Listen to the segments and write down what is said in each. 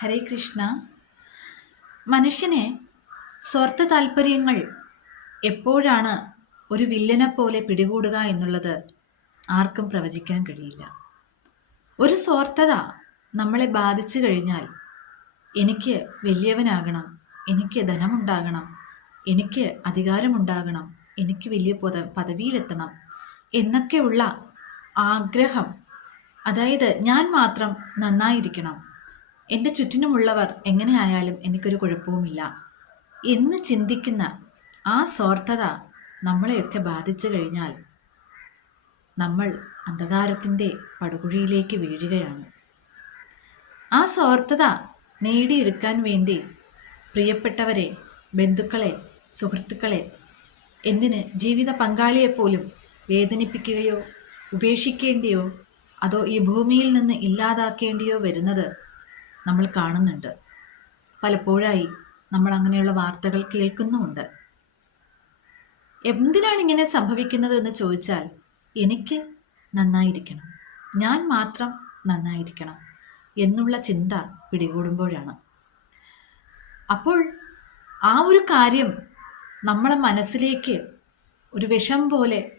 ഹരേ കൃഷ്ണ. മനുഷ്യനെ സ്വാർത്ഥ താല്പര്യങ്ങൾ എപ്പോഴാണ് ഒരു വില്ലനെ പോലെ പിടികൂടുക എന്നുള്ളത് ആർക്കും പ്രവചിക്കാൻ കഴിയില്ല. ഒരു സ്വാർത്ഥത നമ്മളെ ബാധിച്ചു കഴിഞ്ഞാൽ എനിക്ക് വലിയവനാകണം എനിക്ക് ധനമുണ്ടാകണം എനിക്ക് അധികാരമുണ്ടാകണം എനിക്ക് വലിയ പദ പദവിയിലെത്തണം എന്നൊക്കെയുള്ള ആഗ്രഹം. അതായത് ഞാൻ മാത്രം നന്നായിരിക്കണം. എന്റെ ചുറ്റിനുമുള്ളവർ എങ്ങനെയായാലും എനിക്കൊരു കുഴപ്പവുമില്ല. എന്ന് ചിന്തിക്കുന്ന ആ സ്വാർത്ഥത നമ്മളെയൊക്കെ ബാധിച്ചു കഴിഞ്ഞാൽ നമ്മൾ അന്ധകാരത്തിന്റെ പടുകുഴിയിലേക്ക് വീഴുകയാണ്. ആ സ്വാർത്ഥത നേടിയെടുക്കാൻ വേണ്ടി പ്രിയപ്പെട്ടവരെ ബന്ധുക്കളെ സുഹൃത്തുക്കളെ എന്തിന് ജീവിത പങ്കാളിയെപ്പോലും വേദനിപ്പിക്കുകയോ ഉപേക്ഷിക്കേണ്ടിയോ അതോ ഈ ഭൂമിയിൽ നിന്ന് ഇല്ലാതാക്കേണ്ടിയോ വരുന്നത് നമ്മൾ കാണുന്നുണ്ട്. പലപ്പോഴായി നമ്മൾ അങ്ങനെയുള്ള വാർത്തകൾ കേൾക്കുന്നുമുണ്ട്. എന്തിനാണ് ഇങ്ങനെ സംഭവിക്കുന്നത് എന്ന് ചോദിച്ചാൽ എനിക്ക് നന്നായിരിക്കണം. ഞാൻ മാത്രം നന്നായിരിക്കണം എന്നുള്ള ചിന്ത പിടികൂടുമ്പോഴാണ്. അപ്പോൾ ആ ഒരു കാര്യം നമ്മളെ മനസ്സിലേക്ക് ഒരു വിഷം പോലെ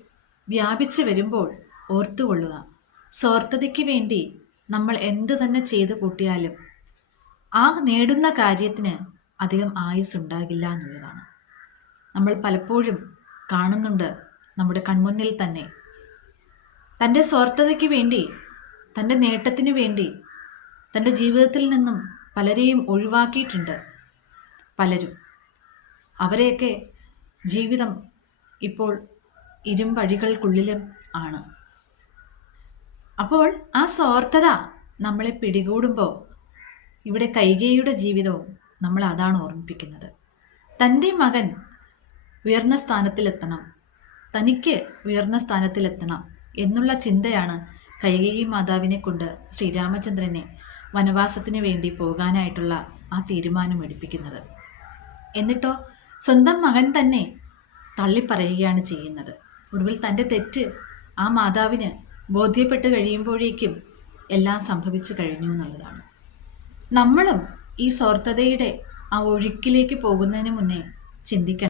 വ്യാപിച്ചു വരുമ്പോൾ ഓർത്തുകൊള്ളുക. സ്വാർത്ഥതയ്ക്ക് വേണ്ടി നമ്മൾ എന്ത് തന്നെ ചെയ്തു കൂട്ടിയാലും ആ നേടുന്ന കാര്യത്തിന് അധികം ആയുസ് ഉണ്ടാകില്ല എന്നുള്ളതാണ്. നമ്മൾ പലപ്പോഴും കാണുന്നുണ്ട് നമ്മുടെ കൺമുന്നിൽ തന്നെ. തന്റെ സ്വാർത്ഥതയ്ക്ക് വേണ്ടി തന്റെ നേട്ടത്തിന് വേണ്ടി തന്റെ ജീവിതത്തിൽ നിന്നും പലരെയും ഒഴിവാക്കിയിട്ടുണ്ട് പലരും. അവരെയൊക്കെ ജീവിതം ഇപ്പോൾ ഇരുമ്പഴികൾക്കുള്ളിലും ആണ്. അപ്പോൾ ആ സ്വാർത്ഥത നമ്മളെ പിടികൂടുമ്പോൾ ഇവിടെ കൈകേയുടെ ജീവിതവും നമ്മൾ അതാണ് ഓർമ്മിപ്പിക്കുന്നത്. തന്റെ മകൻ ഉയർന്ന സ്ഥാനത്തിലെത്തണം. തനിക്ക് ഉയർന്ന സ്ഥാനത്തിലെത്തണം എന്നുള്ള ചിന്തയാണ് കൈകേയി മാതാവിനെ കൊണ്ട് ശ്രീരാമചന്ദ്രനെ വനവാസത്തിന് വേണ്ടി പോകാനായിട്ടുള്ള ആ തീരുമാനം എടുപ്പിക്കുന്നത്. എന്നിട്ടോ സ്വന്തം മകൻ തന്നെ തള്ളിപ്പറയുകയാണ് ചെയ്യുന്നത്. ഒടുവിൽ തന്റെ തെറ്റ് ആ മാതാവിന് ബോധ്യപ്പെട്ട് കഴിയുമ്പോഴേക്കും എല്ലാം സംഭവിച്ചു കഴിഞ്ഞു എന്നുള്ളതാണ്. നമ്മളും ഈ സ്വാർത്ഥതയുടെ ആ ഒഴുക്കിലേക്ക് പോകുന്നതിന് മുന്നേ ചിന്തിക്കണം.